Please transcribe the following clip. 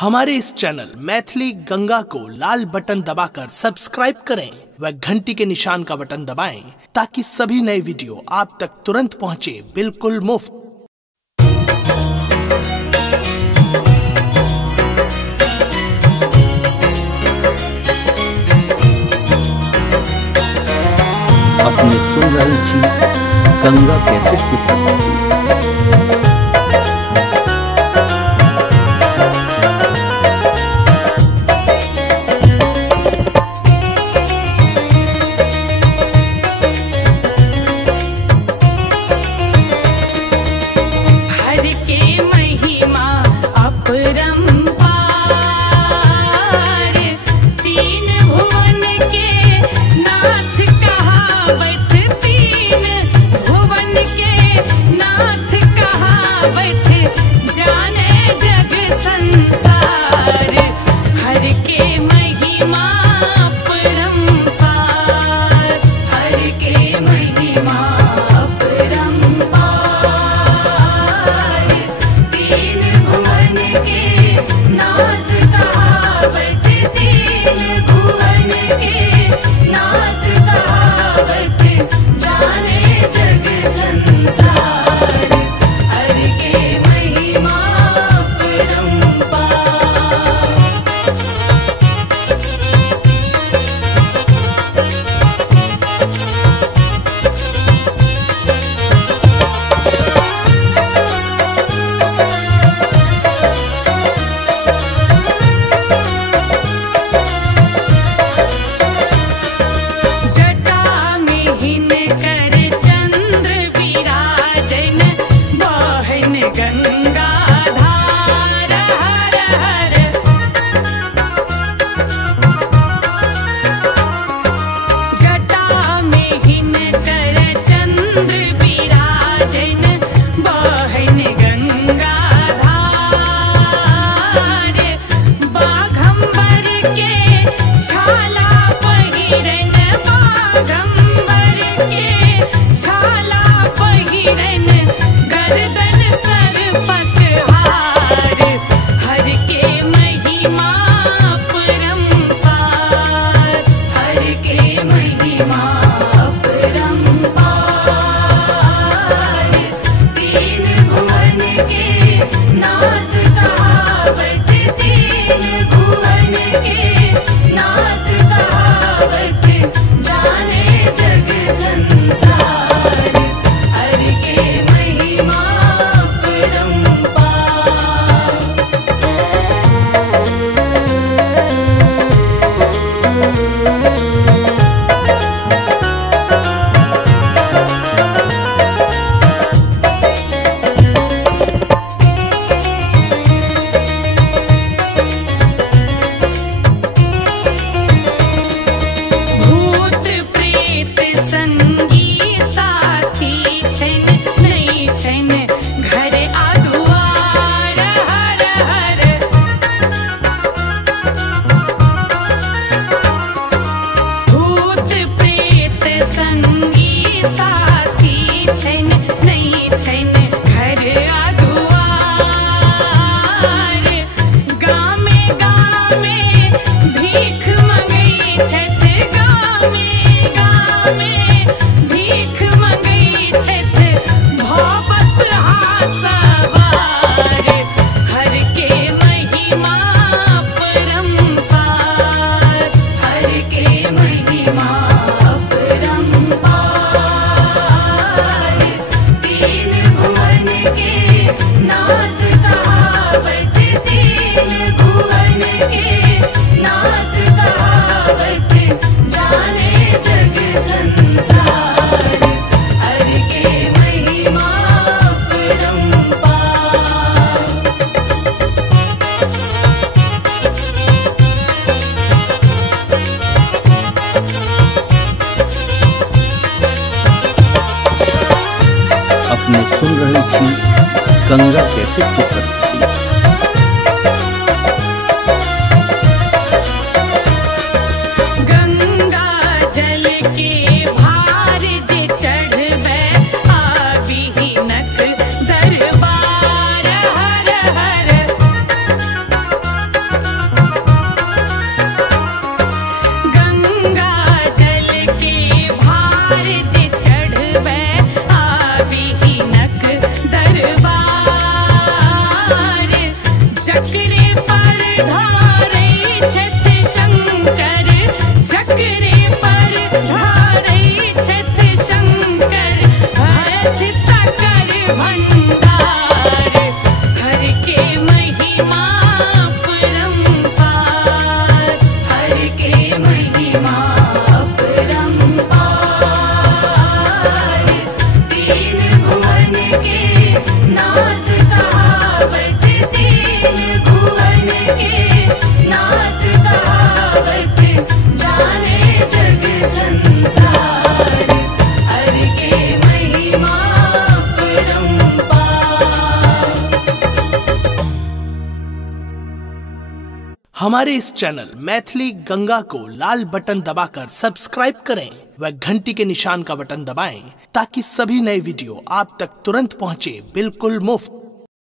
हमारे इस चैनल मैथिली गंगा को लाल बटन दबाकर सब्सक्राइब करें व घंटी के निशान का बटन दबाएं ताकि सभी नए वीडियो आप तक तुरंत पहुंचे बिल्कुल मुफ्त। अपने सुन रही थी गंगा कैसेट की प्रस्तुति। अपने सुन रही थी गंगा कैसेट की प्रस्तुति। चक्रे पर धारै छथि शंकर, चक्रे पर धारै छथि शंकर, भरत तकर भंडार, हर के महिमा परम्पार, हर के महिमा परम्पार, तीन भुवन के नाथ कहावत, तीन भुवन के नाथ कहावत, जाने जग संसार, हर के महिमा परम्पार। हमारे इस चैनल मैथिली गंगा को लाल बटन दबाकर सब्सक्राइब करें व घंटी के निशान का बटन दबाएं ताकि सभी नए वीडियो आप तक तुरंत पहुंचे बिल्कुल मुफ्त।